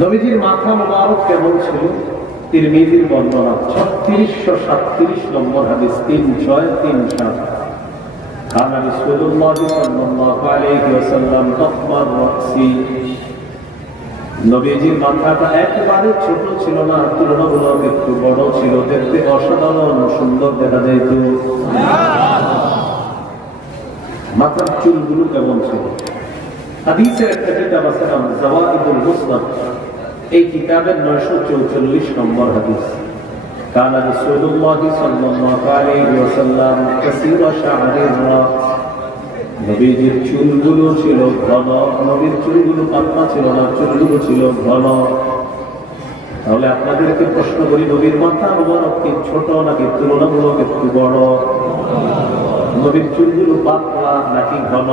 নবীজির মাথা মুবারক কেমন ছিল? তিরমিজির বর্ণনা 3637 নম্বর হাদিস 3637। কানা রাসূলুল্লাহ সাল্লাল্লাহু আলাইহি ওয়াসাল্লাম তাকবার রাসি, নবীজির মাথাটা একেবারে ছোট ছিল না, তুলনামূলক একটু বড় ছিল, দেখতে অসাধারণ সুন্দর দেখা যেত। মাথার চুলগুলো কেমন ছিল? হাদিসের একটা কিতাব আছে নাম জাওয়াইদুল মুসনাদ, এই কিতাবের 944 নম্বর হাদিস। কানা রাসূলুল্লাহ সাল্লাল্লাহু আলাইহি ওয়াসাল্লাম কাসীরা শা'রির রাস, নবীজির চুলগুলো ছিল ঘন। নবীর চুলগুলো পাতলা ছিল না, চুলগুলো ছিল ঘন। তাহলে আপনাদেরকে প্রশ্ন করি, নবীর মাথা মুবারক কি ছোট নাকি তুলনামূলক একটু বড়? নবীর চুলগুলো পাতলা নাকি ঘন?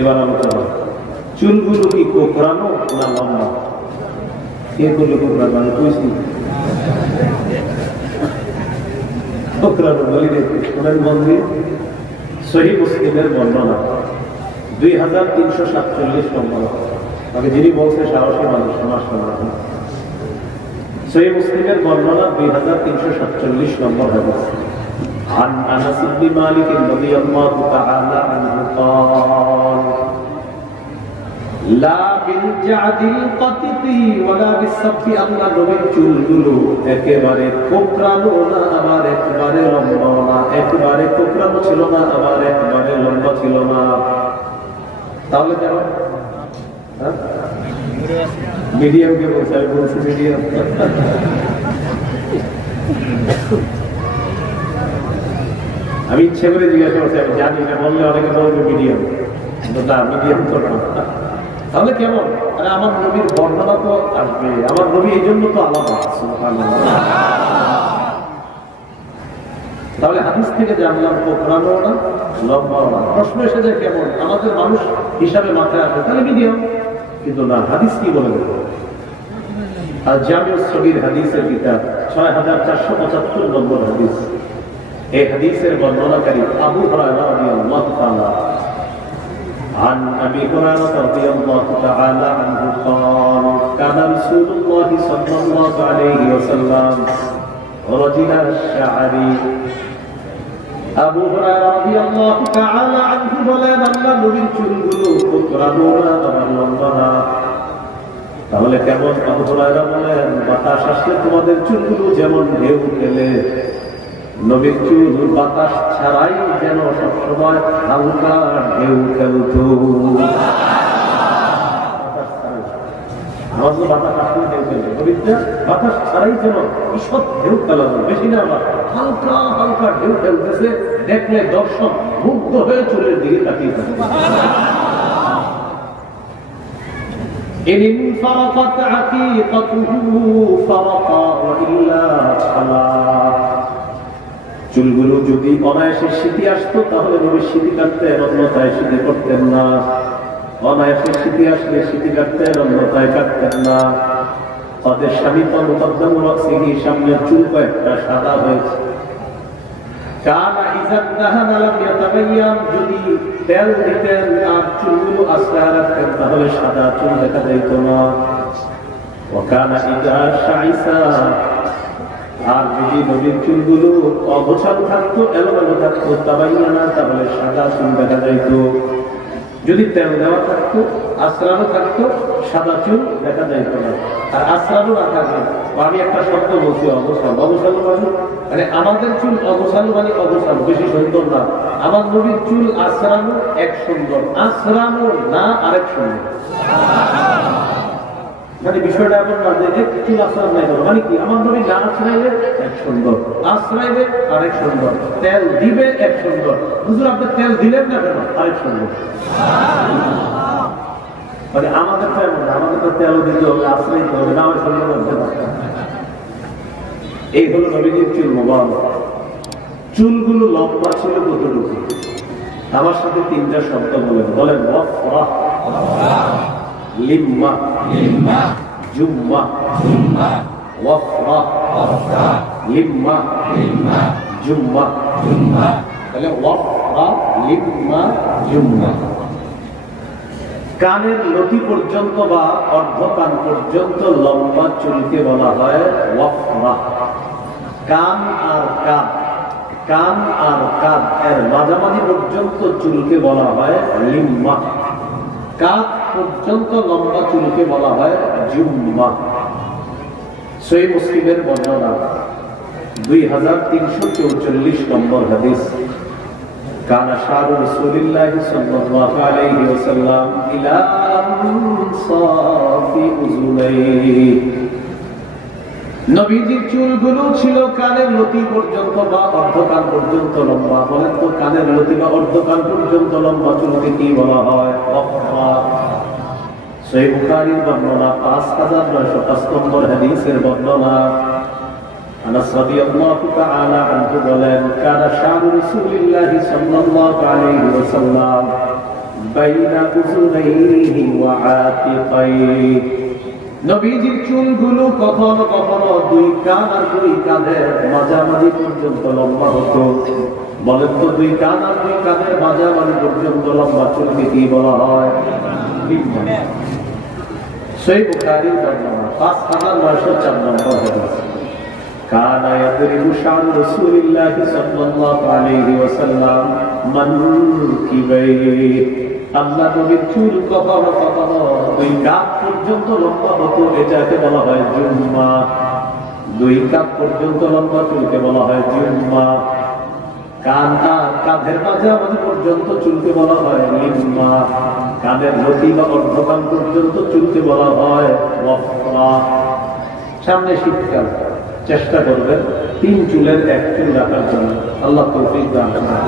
এবার আলোচনা, চুলগুলো কি কোকড়ানো না লম্বা? কে করলে কোকড়ানো? আমি কইছি কোকড়ানো বলি দেখি, শোনেন বন্ধু। সহিহ মুসলিমের বর্ণনা 2347 নম্বর। আগে যিনি বলছে সাহসী মানুষ, সমাজ সমাজ। সহিহ মুসলিমের বর্ণনা 2347 নম্বর হাদিস। عن أنس بن مالك رضي الله تعالى عنه قال لا بالجعد القطط ولا بالسبط, আল্লাহ নবীর চুলগুলো একেবারে কোকড়ানো না, আবার একেবারে লম্বা না, একেবারে কোকড়ানো ছিল না, আবার একেবারে লম্বা ছিল না। তাহলে কেমন? মিডিয়াম কে বলছে? আমি বলছি মিডিয়াম। আমি ইচ্ছে করে জিজ্ঞাসা করছি, আমি জানি না, বললে অনেকে বলবে মিডিয়াম, না মিডিয়াম তো না। তাহলে কেমন? আরে আমার নবীর বর্ণনা তো আসবে, আমার নবী এই জন্য তো আলাদা। তাহলে হাদিস থেকে জানলাম কোকড়ানো না, লম্বাও না। প্রশ্ন এসে যায় কেমন? আমাদের মানুষ হিসাবে মাথায় আসে তাহলে মিডিয়াম, কিন্তু না, হাদিস কি বলে? আর জামিউস সগীর হাদিসের কিতাব 6475 নম্বর হাদিস। এই হাদিসের বর্ণনাকারী আবু হুরায়রা রাদিয়াল্লাহু তাআলা। عن أبي هريرة رضي الله تعالى عنه قال كان رسول الله صلى الله عليه وسلم رجل الشعر, আবু হুরায়রা রাদিয়াল্লাহু তাআলা আনহু বলেন, আল্লাহ নবীর চুলগুলো কোকড়ানো না, আবার লম্বা না। তাহলে কেমন? আবু হুরায়রা বলেন, বাতাস আসলে তোমাদের চুলগুলো যেমন ঢেউ খেলে, নবীর চুল বাতাস ছাড়াই যেন সবসময় হালকা ঢেউ খেলত। বাতাস আসলে ঢেউ খেলবে, নবীরটা বাতাস ছাড়াই যেন ঈষৎ ঢেউ খেলানো, বেশি না, হালকা হালকা ঢেউ খেলতেছে, দেখলে দর্শক মুগ্ধ হয়ে চুলের দিকে তাকিয়ে থাকে। إن انفرقت عقيقته فرقا وإلا فلا, চুলগুলো যদি অনায়াসে শীতে আসতো তাহলে নবী শীতে কাটতেন, অন্যথায় শীতে করতেন না। অনায়াসে শীতে আসলে শীতে কাটতেন, অন্যথায় কাটতেন না। তাদের স্বামী তো মুকদ্দম রাসিহি, সামনের চুল কয়েকটা সাদা হয়েছে। কানা ইযাদ দাহানা লাম ইয়াতাবায়্যান, যদি তেল দিতেন আর চুলগুলো আশ্রয় রাখতেন তাহলে সাদা চুল দেখা যেত না। ওয়া কানা ইযা শাইসা, আর যদি নবীর চুলগুলো অগোছালো থাকতো, এলোমেলো থাকতো, তাবাইয়ানা, তাহলে সাদা চুল দেখা যাইত। যদি তেল দেওয়া থাকতো, আশ্রানো থাকতো, সাদা চুল দেখা যাইত না। আর আশ্রানো না থাকবে, আমি একটা শব্দ বলছি, অগোছালো। অগোছালো মানে আমাদের চুল অগোছালো, মানে অগোছালো, বেশি সুন্দর না। আমার নবীর চুল আশ্রানো এক সুন্দর, আশ্রানো না আরেক সুন্দর। মানে বিষয়টা এমন না যে চুল আশ্রয় নাই, মানে কি আমার নবী না আশ্রাইলে এক সুন্দর, আশ্রাইলে আরেক সুন্দর, তেল দিবে এক সুন্দর। হুজুর আপনি তেল দিলেন না কেন? আরেক সুন্দর। মানে আমাদের তো এমন না, আমাদের তো তেল দিতে হবে, আশ্রাইতে হবে, না আমার সুন্দর হতে পারবে। এই হলো নবীজির চুল মোবারক। চুলগুলো লম্বা ছিল কতটুকু? আমার সাথে তিনটা শব্দ বলেন। ওয়াফরা, লিম্মা, জুম্মা, ওয়াফরা, লিম্মা, জুম্মা। তাহলে ওয়াফরা, লিম্মা, জুম্মা। কানের লতি পর্যন্ত বা অর্ধ কান পর্যন্ত লম্বা চুলকে বলা হয় ওয়াফরা। কান আর কাঁধ, কান আর কাঁধ এর মাঝামাঝি পর্যন্ত চুলকে বলা হয় লিম্মা। কাঁধ পর্যন্ত লম্বা চুলকে বলা হয় জুম্মা। সহিহ মুসলিমের বর্ণনা 2344 নম্বর হাদিস। কানা শারু রাসূলিল্লাহি সাল্লাল্লাহু আলাইহি ওয়াসাল্লাম ইলা আনসাফি উযুনাইহি। নবীজির চুলগুলো ছিল কানের লতি পর্যন্ত বা অর্ধকান পর্যন্ত লম্বা। বলেন তো কানের লতি বা অর্ধকান পর্যন্ত লম্বা চুলকে কি বলা হয়? ওয়াফরা। সহিহ বুখারীর বর্ণনা 5905 নম্বর হাদিসের বর্ণনা। আনাস রাদিয়াল্লাহু তাআলা আনহু বলেন, কানা শারু রাসূলিল্লাহি সাল্লাল্লাহু আলাইহি ওয়াসাল্লাম বাইনা উযুনাইহি ওয়া আতিকাইহি। নবীজির চুলগুলো কখনো কখনো দুই কান আর দুই কাঁধের মাঝামাঝি পর্যন্ত লম্বা হতো। বলেন তো দুই কান আর দুই কাঁধের মাঝামাঝি পর্যন্ত লম্বা চুলকে কি বলা হয়? সহিহ বুখারীর বর্ণনা 5904 নম্বর হাদিস। কানা ইয়াদরিবু শা'রু রাসূলিল্লাহি সাল্লাল্লাহু আলাইহি ওয়াসাল্লাম মানকিবাইহি। আল্লাহ নবীর চুল কখনো কখনো দুই কাঁধ পর্যন্ত লম্বা হতো, এটাকে বলা হয় জুম্মা। দুই কাঁধ পর্যন্ত লম্বা চুলকে বলা হয় জুম্মা। কান আর কাঁধের মাঝামাঝি পর্যন্ত চুলকে বলা হয় লিম্মা। কানের লতি বা অর্ধকান পর্যন্ত চুলকে বলা হয় ওয়াফরা। সামনে শীতকাল, চেষ্টা করবেন 3 চুলের 1 চুল রাখার জন্য। আল্লাহ তৌফিক দান করুন।